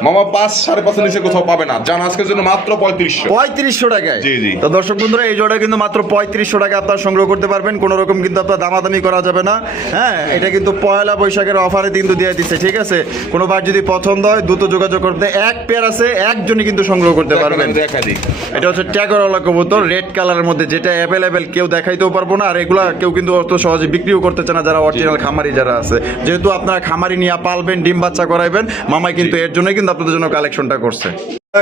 মামা 5-5.5 নিচে কোথাও পাবে না, জান আজকের জন্য মাত্র 3500। 3500 টাকায়। জি, জি। তো দর্শক বন্ধুরা, এই জোড়া কিন্তু মাত্র 3500 টাকা আপনারা সংগ্রহ করতে পারবেন। কোনো রকম কিন্তু আপনার দামাদামি করা যাবে না। হ্যাঁ, এটা কিন্তু পয়লা বৈশাখের অফারে কিন্তু দিয়ে দিচ্ছে, ঠিক আছে। কোনো বার যদি পছন্দ হয় দ্রুত যোগাযোগ করতে, এক পেয়ার আছে, একজনই কিন্তু সংগ্রহ করতে পারবেন। দেখা দিই, এটা হচ্ছে ট্যাগরওয়ালা কবুতর, রেড কালারের মধ্যে, যেটা অ্যাভেলেবেল, কেউ দেখাইতেও পারবো না। আর এগুলা কেউ কিন্তু অত সহজে বিক্রিও করতে চায় না, যারা অরিজিনাল খামারি যারা আছে। যেহেতু আপনারা খামারি নিয়ে পালবেন, ডিম বাচ্চা করাইবেন, মামাই কিন্তু এর জন্যই কিন্তু আপনাদের জন্য কালেকশনটা করছে।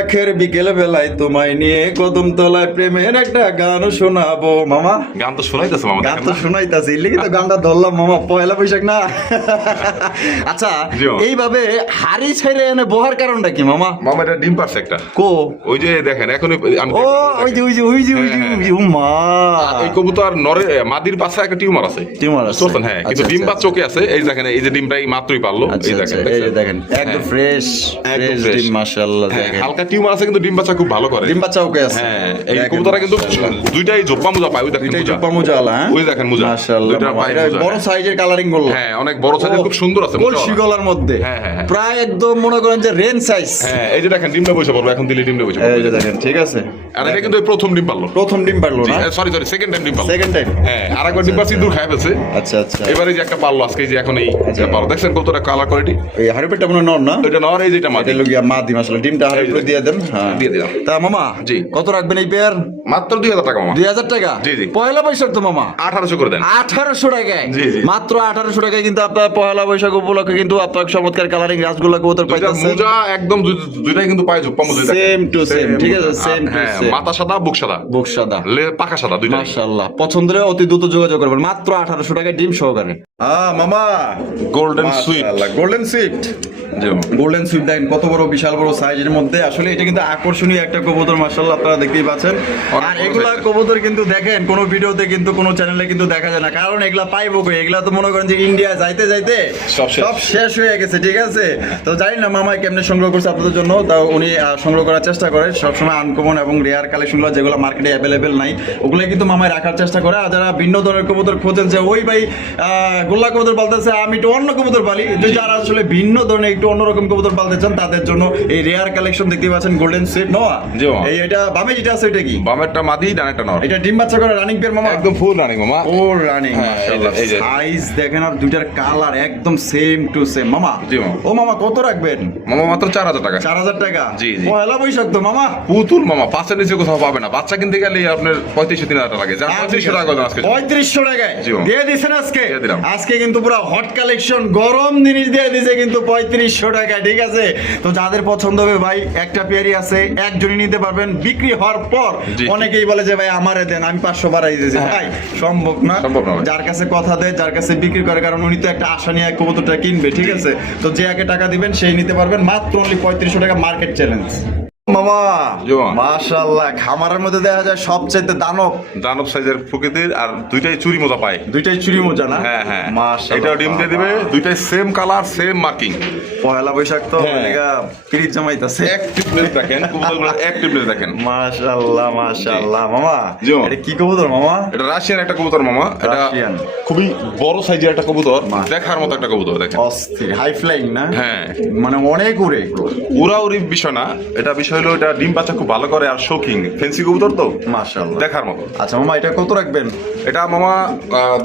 আখের বিকেল বেলায় তোমায় নিয়ে কদম তলায় প্রেমের একটা গান শোনাবো। মামা গান তো শোনাইতেছে মামা, গান দেখেন তো না? শোনাইতাছি, লিখি তো গানটা ধরলাম মামা, পয়লা বৈশাখ না। আচ্ছা, জি মামা। এইভাবে হাড়ি ছেড়ে এনে বহার কারণটা কি মামা? মামা এটা ডিম পারছে একটা, কো ওই যে দেখেন এখনই আমি ও ওই যে ওই যে ওই যে ওই যে ওই যে, ও মা, এই কবুতর নরে মাদির পাশে একটা টিউমার আছে। টিউমার আছে? বুঝছেন? হ্যাঁ, কিন্তু আচ্ছা, ডিম আচ্ছা, বা চোখে আছে। এই দেখেন, এই যে ডিমটা এই মাত্রই পারলো, আচ্ছা এই আচ্ছা, দেখেন, এই যে দেখেন একদম ফ্রেশ একদম ফ্রেশ fresh। ডিম, মাশাআল্লাহ। হ্যাঁ, দেখেন হালকা টিউমার আছে কিন্তু ডিম বাচ্চা খুব ভালো করে। ডিম বাচ্চা ওকে আছে। হ্যাঁ, এই দেখেন, কবুতরটা কিন্তু মাশাআল্লাহ। দুইটাই জোপ্পা মোজা পায়। ওই দেখেন এটাই মোজা। চোপা মোজালা, হ্যাঁ? ওই দেখেন মোজা। মাশাআল্লাহ, দুইটার পায়ে এটা মোজা। বড় সাইজের কালারিং বললো। হ্যাঁ, অনেক বড় সাইজের, খুব সুন্দর আছে। কলসি গলার মধ্যে। হ্যাঁ, হ্যাঁ, হ্যাঁ। প্রায় একদম মনে করেন যে রেন সাইজ। হ্যাঁ, এই যে দেখেন ডিমটা বসে পড়লো, এখন দিলে ডিমটা বসে এই পড়লো। যে দেখেন, ঠিক আছে। আর এটা কিন্তু এই প্রথম ডিম পারলো। প্রথম ডিম পারলো না? সরি, সেকেন্ড টাইম ডিম পারলো। Second time. হ্যাঁ, আরেকবার ডিম পারছি, দূর খায় ফেলছে। আচ্ছা আচ্ছা। এবারে যে একটা পারলো আজকে, এই যে এখন এই যে পারলো, দেখছেন কতটা কালার কোয়ালিটি। এই হাড়িপেটটা মনে হয় নর না? এটা নেওয়ার এই যেটা মাদি। এটা লগিয়া মাদি মাশাআল্লাহ। ডিমটা হাড়িপেট দিয়ে দেন। হ্যাঁ, দিয়ে দিলাম। তা মামা জি। কত রাখবেন এই পেয়ার? মাত্র 2000 টাকা মামা। 2000 টাকা? জি, জি। পয়লা বৈশাখ তো মামা। 1800 করে দেন। 1800 টাকায়? জি, জি। মাত্র 1800 টাকায় কিন্তু আপনার পয়লা বৈশাখ উপলক্ষে কিন্তু আপনার চমৎকার কালারিং রাসগোল্লা কবুতর দুইটা পাইতেছেন। মোজা একদম দুইটাই কিন্তু পায়ে জোপ্পা মোজা। সেম টু সেম, ঠিক আছে, সেম টু হ্যাঁ, সেম। মাথা সাদা, বুক সাদা, বুক সাদা, পাকা সাদা, দুইটাই। মাশাআল্লাহ। পছন্দ হলে অতি দ্রুত যোগাযোগ করবেন, মাত্র 1800 টাকায় ডিম সহকারে। মামা গোল্ডেন সুইট। Golden sweet. জি মামা। গোল্ডেন সুইট দেখেন কত বড়, বিশাল বড় সাইজের মধ্যে। আসলে এটা কিন্তু আকর্ষণীয় একটা কবুতর মাশাআল্লাহ, আপনারা দেখতেই পাচ্ছেন। অনেক আর বড় এগুলা size। কবুতর কিন্তু দেখেন কোন ভিডিওতে কিন্তু কোন চ্যানেলে কিন্তু দেখা যায় না, কারণ এগুলা পাইবো কই? এগুলা তো মনে করেন যে ইন্ডিয়া যাইতে যাইতে সব শেষ। সব শেষ হয়ে গেছে, ঠিক আছে। তো জানি না মামা কেমনে সংগ্রহ করছে আপনাদের জন্য, তাও উনি সংগ্রহ করার চেষ্টা করে সবসময় আনকমন এবং রেয়ার কালেকশনগুলো যেগুলো মার্কেটে অ্যাভেলেবেল নাই, ওগুলো কিন্তু মামাই রাখার চেষ্টা করে। আর যারা ভিন্ন ধরনের কবুতর খোঁজেন যে ওই ভাই গোল্লা কবুতর বলতেছে, আমি একটু অন্য কবুতর পালি, যে যারা আসলে ভিন্ন ধরনের একটু অন্যরকম কবুতর পালতে চান তাদের জন্য এই রেয়ার কালেকশন দেখতে পাচ্ছেন গোল্ডেন সুইট নোয়া। জি মামা। এই এটা বামে যেটা আছে এটা কি? বামেরটা মাদি, ডানেরটা নর। এটা ডিম বাচ্চা করে রানিং পেয়ার মামা? একদম ফুল রানিং মামা। ও রানিং, হ্যাঁ, এই যে। সাইজ দেখেন আর দুইটার কালার একদম সেম টু সেম মামা। জি মামা। ও মামা কত রাখবেন? মামা মাত্র 4000 টাকা। 4000 টাকা? জি, জি। পয়লা বৈশাখ তো মামা। পুতুল মামা, 5-এর নিচে কোথাও পাবে না। বাচ্চা কিনতে গেলে আপনার 3500-3000 টাকা লাগে। যার 3500 টাকা করে আজকে। 3500 টাকায় জি মামা। দিয়ে দিছেন আজকে? দিয়ে দিলাম। আজকে কিন্তু পুরো হট কালেকশন, গরম জিনিস দিয়ে দিছে কিন্তু 3500 টাকা, ঠিক আছে। তো যাদের পছন্দ হবে ভাই, একটা পেয়ারই আছে, একজনই নিতে পারবেন। বিক্রি হওয়ার পর জি। অনেকেই বলে যে ভাই আমারে দেন, আমি 500 বাড়াই দিয়েছি। ভাই সম্ভব না। সম্ভব না ভাই। যার কাছে কথা দেয়, যার কাছে বিক্রি করে, কারণ উনি তো একটা আশা নিয়ে কবুতরটা কিনবে, ঠিক আছে। তো যে আগে টাকা দিবেন সেই নিতে পারবেন, মাত্র অনলি 3500 টাকা, মার্কেট চ্যালেঞ্জ। মামা জি মামা। মাশাআল্লাহ, খামারের মধ্যে দেখা যায় সবচাইতে দানব। দানব সাইজের প্রকৃতির, আর দুইটাই চুরি মোজা পায়। দুইটাই চুরি মোজা না? হ্যাঁ, হ্যাঁ। মাশাআল্লাহ। এটাও ডিম দিয়ে দিবে, দুইটাই সেম কালার, সেম মার্কিং। পয়লা বৈশাখ তো হ্যাঁ। এলাকা পিরিত জমাইতাছে। অ্যাক্টিভনেস দেখেন, কবুতরগুলো অ্যাক্টিভনেস দেখেন। মাশাআল্লাহ মাশাআল্লাহ মামা। জি মামা। এটা কি কবুতর মামা? এটা রাশিয়ান একটা কবুতর মামা। এটা রাশিয়ান। খুবই বড় সাইজের একটা কবুতর, মাশাআল্লাহ। দেখার মতো একটা কবুতর দেখেন। অস্থির হাই ফ্লাইং না? হ্যাঁ। মানে অনেক উড়ে এগুলো। উড়াউড়ি বিষয় না, এটা বিষয় হলো এটা ডিম বাচ্চা খুব ভালো করে, আর শৌখিন ফেন্সি কবুতর তো মাশাআল্লাহ। দেখার মতো। আচ্ছা মামা, এটা কত রাখবেন? এটা মামা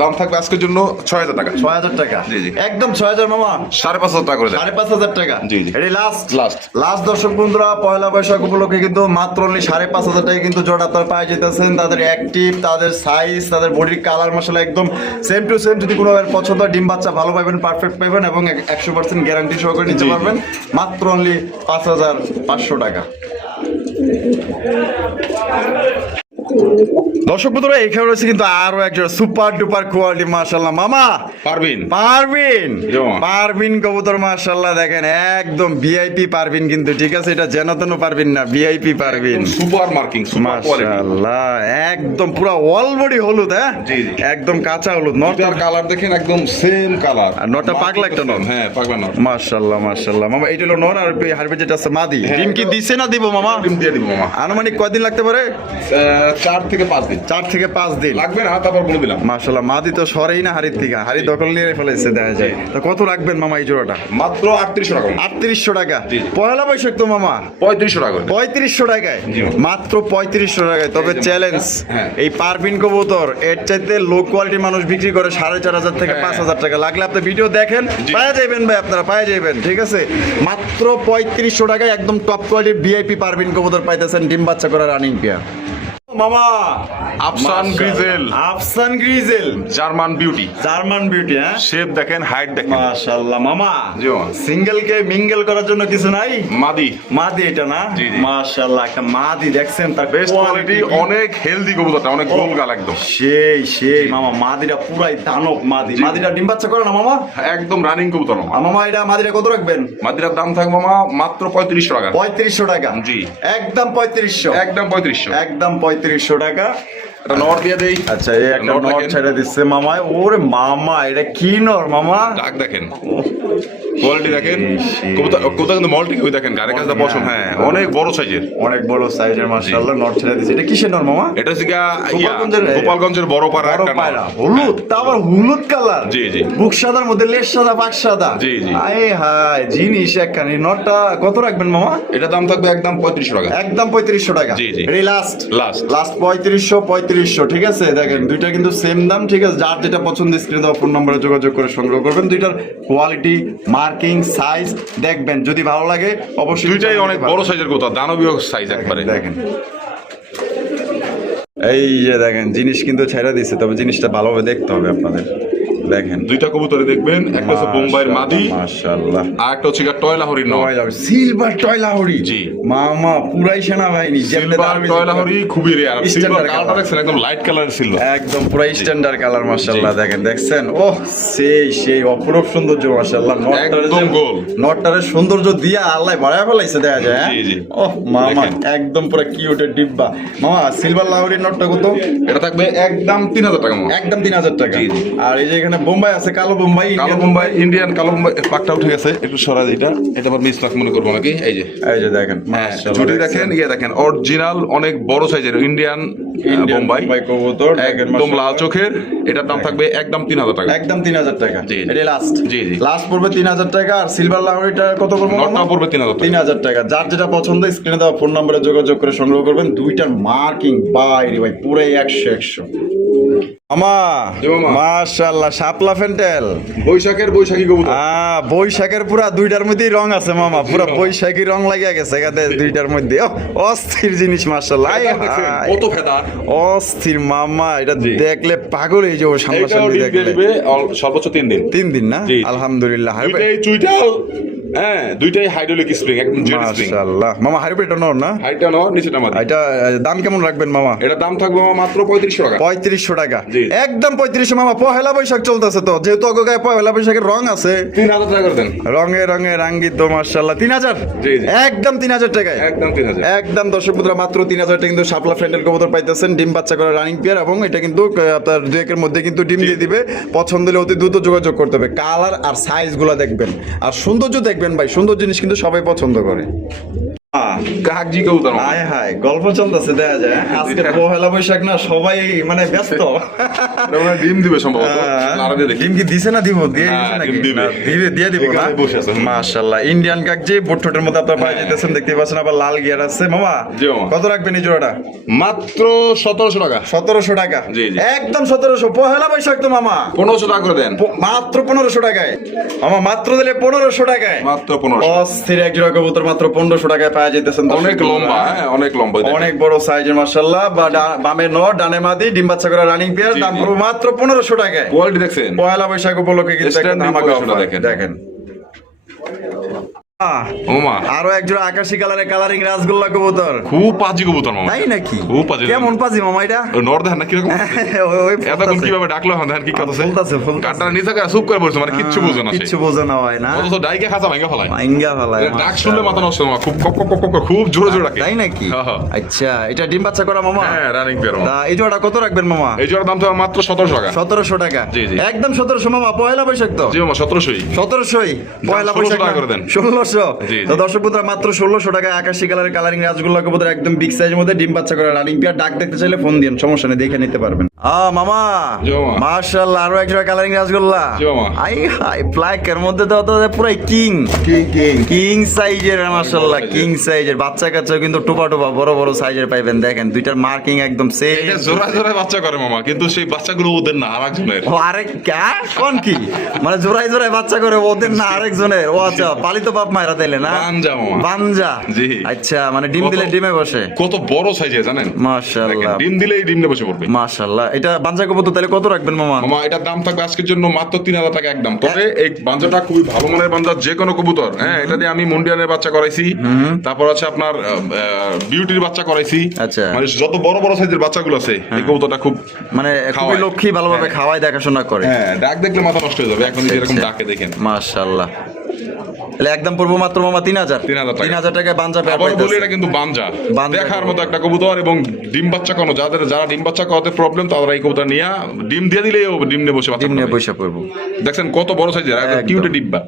দাম থাকবে আজকের জন্য 6000 টাকা। 6000 টাকা? জি, জি। একদম 6000 মামা। 5500 টাকা করে দেন। 5500 টাকা? জি, জি। এটাই লাস্ট? Last। লাস্ট দর্শক বন্ধুরা, পয়লা বৈশাখ উপলক্ষে কিন্তু মাত্র অনলি 5500 টাকা কিন্তু জোড়া আপনারা পাই যেতেছেন। তাদের অ্যাক্টিভ, তাদের সাইজ, তাদের বডির কালার মশলা একদম সেম টু সেম। যদি কোনো পছন্দ হয়, ডিম বাচ্চা ভালো পাবেন, পারফেক্ট পাবেন এবং 100% গ্যারান্টি সহকারে নিতে জি, জি। পারবেন, মাত্র অনলি 5500 টাকা। দর্শক বন্ধুরা, এখানে রয়েছে কিন্তু আরো একজন সুপার ডুপার কোয়ালিটি মাশাআল্লাহ মামা। পারবিন। পারবিন, জি মামা। পারবিন কবুতর মাশাআল্লাহ দেখেন, একদম ভিআইপি পারবিন কিন্তু, ঠিক আছে। এটা যেন তেন পারবিন না, VIP Parveen. Super marking, super quality. মাশাআল্লাহ, একদম পুরো অল বডি হলুদ, হ্যাঁ? জি, জি। একদম কাঁচা হলুদ। নটার কালার দেখেন, একদম সেম কালার। আর নটটা পাগলা একটা নর। হ্যাঁ, পাগলা নর। মাশাআল্লাহ মাশাআল্লাহ মামা, এইটা হলো নর, আর হারবে যেটা আছে মাদি। হ্যাঁ, ডিম কি দিছে না দিব মামা? ডিম দিয়ে দিব মামা। আনুমানিক কয়দিন লাগতে পারে? 4 থেকে 5 দিন 4 থেকে 5 দিন লাগবে না, তারপর বলে দিলাম। মাশাআল্লাহ। মাদি তো সরেই না হাড়ির থেকে, হাড়ি দখল নিয়ে ফেলেছে দেখা যায়। তো কত রাখবেন মামা এই জোড়াটা? মাত্র 3800 টাকা। 3800 টাকা? জি। পয়লা বৈশাখ তো মামা। 3500 টাকা করে দেন। 3500 টাকায়? জি। মাত্র 3500 টাকায়। তবে এই যে চ্যালেঞ্জ, হ্যাঁ। এই পারবিন কবুতর এর চাইতে লো কোয়ালিটির মানুষ বিক্রি করে 4500 থেকে হ্যাঁ। 5000 টাকা। লাগলে আপনি ভিডিও দেখেন, জি। পাওয়া যাবেন ভাই, আপনারা পাওয়া যাবেন, ঠিক আছে। মাত্র 3500 টাকায় একদম টপ কোয়ালিটির ভিআইপি পারবিন কবুতর পাইতেছেন, ডিম বাচ্চা করা রানিং পেয়ার মামা। আফসান গ্রিজেল, আফসান grizzle, German beauty. German beauty, হ্যাঁ? শেপ দেখেন, হাইট দেখেন। মাশাআল্লাহ মামা। জি মামা। সিঙ্গেল কে মিঙ্গেল করার জন্য কিছু নাই? মাদি। মাদি এটা না? জি, জি। মাশাআল্লাহ, একটা মাদি দেখছেন, তার বেস্ট কোয়ালিটি, অনেক হেলদি কবুতরটা, অনেক গোল গাল একদম। সেই মামা, মাদিটা পুরাই দানব মাদি। জি। মাদিটা ডিম বাচ্চা করে না মামা? একদম রানিং কবুতর মামা। আর মামা, এটা মাদিটা কত রাখবেন? মাদিরার দাম থাকবে মামা মাত্র 3500 টাকা। 3500 টাকা? জি। একদম 3500? একদম 3500। একদম 3500 টাকা। এটা নর দিয়ে দেই। আচ্ছা, এই একটা নর নট দেখেন। ছেড়ে দিচ্ছে মামা। ওরে মামা, এটা কি নর মামা? ডাক দেখেন। কোয়ালিটি দেখেন, কবুতর কিন্তু মল্টি কবুতর দেখেন, গাড়ির কাছে পছন্দ, হ্যাঁ অনেক বড় সাইজের, অনেক বড় সাইজের মাশাআল্লাহ নট ছেড়ে দিয়েছে। এটা কিসের নর মামা? এটা হচ্ছে গোপালগঞ্জের বড় পাড়া বড় একটা পায়রা, হলুদ, তা আবার হলুদ কালার, জি জি বুক সাদার মধ্যে লেজ সাদা পাক সাদা, জি জি। আয় হায় জিনিস একখানি। নটটা কত রাখবেন মামা? এটা দাম থাকবে একদম 3500 টাকা, একদম 3500 টাকা। জি, জি। এটাই লাস্ট লাস্ট 3500 ঠিক আছে। দেখেন দুইটা কিন্তু সেম দাম, ঠিক আছে। যার যেটা পছন্দ স্ক্রিনে দেওয়া ফোন নম্বরে যোগাযোগ করে সংগ্রহ করবেন। দুইটার কোয়ালিটি, মার্কিং, সাইজ দেখবেন, যদি ভালো লাগে অবশ্যই। দুইটাই অনেক বড় সাইজের কবুতর, দানবীয় সাইজ একবারে। দেখেন এই যে দেখেন জিনিস কিন্তু ছেড়ে দিচ্ছে, তবে জিনিসটা ভালোভাবে দেখতে হবে আপনাদের। দেখেন দুইটা কবুতরে দেখবেন, একটা হচ্ছে বোম্বাইয়ের মাদি, মাশাআল্লাহ, আর একটা হচ্ছে টয়লা হরিণ নর। সিলভার টয়লাহরি, জি। মামা পুরাই সেনাবাহিনী। সিলভার টয়লা হরি খুবই রেয়ার, সিলভার Standard কালারটা দেখছেন একদম লাইট কালারের ছিল, একদম পুরাই স্ট্যান্ডার্ড কালার মাশাআল্লাহ। দেখেন দেখছেন, ওহ সেই অপরূপ সৌন্দর্য মাশাআল্লাহ। একদম গোল। নটটারে সৌন্দর্য দিয়া আল্লাহ বাড়ায় ফেলাইছে দেখা যায়। জি, জি। ওহ মামা দেখেন। একদম পুরো কিউটের ডিব্বা। মামা সিলভার লাহোরির নটটা কত? এটা থাকবে একদম 3000 টাকা মামা। একদম 3000 টাকা। জি, জি। আর এই যে এখানে বোম্বাই আছে, কালো বোম্বাই, কালো ইন্ডিয়ান বোম্বাই, ইন্ডিয়ান কালো বোম্বাই পাকটা উঠে গেছে, একটু সরা দিটা, এটা আবার মিসমার্ক মনে করবো নাকি। এই যে এই যে দেখেন মাশাআল্লাহ, জুটি দেখেন, ইয়ে দেখেন, অরিজিনাল অনেক বড় সাইজের ইন্ডিয়ান বোম্বাই, কবুতর একদম লাল চোখের। এটার দাম থাকবে একদম 3000 টাকা। একদম 3000 টাকা। জি, জি। এটাই লাস্ট। জি, জি। লাস্ট পড়বে 3000 টাকা। আর সিলভার লাহোরিটা কত পড়বে? নটটা পড়বে 3000 টাকা। 3000 টাকা। যার যেটা পছন্দ স্ক্রিনে দেওয়া ফোন নম্বরে যোগাযোগ করে সংগ্রহ করবেন। দুইটার মার্কিং বাইরে ভাই পুরাই 100 মামা, জি মামা। মাশাআল্লাহ, শাপলা ফেন্টেল, বৈশাখী কবুতর। বৈশাখের পুরা দুইটার মধ্যেই রং আছে মামা, পুরা বৈশাখী রং লাগিয়া গেছে এখানে দুইটার মধ্যে। অস্থির জিনিস মাশাআল্লাহ, আয় হায়, কত ফেদা, অস্থির মামা। এটা জি। দেখলে পাগল হয়ে যাবো এটাও সামনাসামনি ডিম দেখলে। দেবে সর্বোচ্চ 3 দিন। 3 দিন না? জি। আলহামদুলিল্লাহ। দুইটাই চুইটাল, হ্যাঁ দুইটাই হাইড্রোলিক স্প্রিং, একদম জেড স্প্রিং। মাশাআল্লাহ মামা, হাইব্রিড নর না? হাইটটা নয়, নিচেটা মাদি। এটা দাম কেমন রাখবেন মামা? এটা দাম থাকবে মামা মাত্র 3500 টাকা। 3500 টাকা। জি। একদম 3500 মামা। পহেলা বৈশাখ চলতেছে তো, যেহেতু গায়ে পহেলা বৈশাখের রং আছে, 3000 টাকা করে দেন। রঙে রঙে রাঙ্গিত মাশাআল্লাহ। 3000? জি, জি। একদম 3000 টাকায়। একদম 3000। একদম দর্শক বন্ধুরা মাত্র 3000 টাকা কিন্তু শাপলা ফ্যান্ডেল কবুতর পাইতেছেন, ডিম বাচ্চা করে রানিং পেয়ার। এবং এটা কিন্তু আপনার 2-1 এর মধ্যে কিন্তু ডিম দিয়ে দিবে। পছন্দ হলে অতি দ্রুত যোগাযোগ করতে হবে। কালার আর সাইজ গুলা দেখবেন, আর সৌন্দর্য দেখবেন ভাই। সুন্দর জিনিস কিন্তু সবাই পছন্দ করে। কাকজি কবুতর মামা। হায় হায়, গল্প চলতেছে দেখা যায়। আজকে পহেলা বৈশাখ না, সবাই মানে ব্যস্ত। এটা মনে হয় ডিম দিবে সম্ভবত, নাড়া দিয়ে দেখি। ডিম কি দিছে না দিব? দিয়ে হ্যাঁ, দিছে নাকি? ডিম দিবে। না, দিয়ে দিব না? এখানে বসে আছে। মাশাআল্লাহ, ইন্ডিয়ান কাকজি বোটটোটের মধ্যে আপনারা পাই যেতেছেন, দেখতে পাচ্ছেন। আবার লাল গিয়ার আছে মামা। জি মামা। কত রাখবেন এই জোড়াটা? মাত্র 1700 টাকা। 1700 টাকা। জি, জি। একদম 1700। পহেলা বৈশাখ তো মামা। 1500 টাকা করে দেন। মাত্র 1500 টাকায় মামা, মাত্র দিলে 1500 টাকায়। মাত্র 1500। অস্থির এক জোড়া কবুতর মাত্র 1500 টাকায় পাওয়া যেতেছেন। অনেক লম্বা, হ্যাঁ অনেক লম্বা। অনেক বড় সাইজের মাশাআল্লাহ। বামে নর, ডানে মাদি, ডিম বাচ্চা করে রানিং পেয়ার। জি, দাম জি। পড়বে মাত্র 1500 টাকায়। কোয়ালিটি দেখছেন, পয়লা বৈশাখ উপলক্ষে কিন্তু একটা Standing ধামাকা quality টা offer। দেখেন। দেখেন মামা আরো এক জোড়া আকাশি কালারের কালারিং রাসগোল্লা কবুতর। খুব পাজি কবুতর মামা। তাই নাকি? খুব পাজি। কেমন পাজি মামা এটা? ওই নর দেখেন না কিরকম, ওই এতক্ষণ কিভাবে ডাকলো এখন দেখেন কি করতেছে। ফুলতাছে। কাটার নিচে করে চুপ করে বসছে, মানে কিচ্ছু বুঝে না সে। কিচ্ছু বোঝে না হয় না। অথচ ডাইকে খাঁচা ভাঙা ফেলায়। মাইঙ্গা ফেলায়। ডাক শুনলে মাথা নষ্ট মামা, খুব কক কক কক কক খুব জোরে জোরে ডাকে। তাই নাকি? হ্যাঁ, হ্যাঁ। আচ্ছা, এটা ডিম বাচ্চা করা মামা? হ্যাঁ রানিং পেয়ার মামা। তা এই জোড়াটা কত রাখবেন মামা? এই জোড়ার দাম তো মাত্র 1700 টাকা। 1700 টাকা। জি, জি। একদম 1700 মামা। পয়লা বৈশাখ তো? জি মামা 1700ই। 1700ই পয়লা 1600 বৈশাখ টাকা করে দেন। 1600। জি, জি। তো দর্শক বন্ধুরা মাত্র 1600 টাকায় আকাশি কালারের কালারিং রাজগোল্লা কবুতর, একদম বিগ সাইজের মধ্যে ডিম বাচ্চা করে রানিং পেয়ার। ডাক দেখতে চাইলে ফোন দিন, সমস্যা নেই, দেখে নিতে পারবেন। মামা জি মামা। মাশাআল্লাহ, আরো একটা কালারিং রাজগোল্লা। জি মামা। আই হাই, ব্ল্যাকের মধ্যে তো পুরাই কিং সাইজের মাশাআল্লাহ, কিং সাইজের। বাচ্চা কাচ্চা কিন্তু টোপা টোপা বড় বড় সাইজের পাইবেন। দেখেন দুইটার মার্কিং একদম সেম। এটা জোড়ায় জোড়ায় বাচ্চা করে মামা, কিন্তু সেই বাচ্চাগুলো ওদের না, আরেকজনের। ও আরে কোন কি মানে জোড়ায় জোড়ায় বাচ্চা করে ওদের না আরেকজনের? ও আচ্ছা, পালিত বাপ মায়েরা তাইলে না? বানজা মামা। বানজা। জি। আচ্ছা, মানে ডিম দিলে ডিমে বসে। কত বড় সাইজে জানেন? মাশাআল্লাহ, দেখেন, ডিম দিলেই ডিমে বসে পড়বে। মাশাআল্লাহ। এটা বানজা কবুতর তাহলে কত রাখবেন মামা? মামা এটার দাম থাকবে আজকের জন্য মাত্র 3000 টাকা একদম। তবে এই বাঞ্জাটা খুবই ভালো মানের বাঞ্জা, যে কোনো কবুতর। হ্যাঁ, এটা দিয়ে আমি মুন্ডিয়ানের বাচ্চা করাইছি, তারপর আছে আপনার বিউটির বাচ্চা করাইছি। আচ্ছা। মানে যত বড় বড় সাইজের বাচ্চাগুলো আছে, এই কবুতরটা খুব মানে খুবই খাওয়ায়। লক্ষ্মী, ভালোভাবে খাওয়ায়, দেখাশোনা করে। হ্যাঁ, ডাক দেখলে মাথা নষ্ট হয়ে যাবে এখন যেরকম ডাকে দেখেন। মাশাআল্লাহ। তাহলে একদম পড়বো মাত্র মামা 3000। 3000 টাকা। 3000 টাকায় বানজা পেয়ার আবার বলি পাইতেছে। এটা কিন্তু বাঞ্জা বানজা দেখার মতো একটা কবুতর, এবং ডিম বাচ্চা কোনো যারা ডিম বাচ্চা করাতে প্রবলেম, তারা এই কবুতর নিয়ে ডিম দিয়ে দিলে ডিম নিয়ে বসে বাচ্চা ডিম নিয়ে করবে। পয়সা পড়বো। দেখছেন কত বড় সাইজের, একদম। কিউটে ডিব্বা।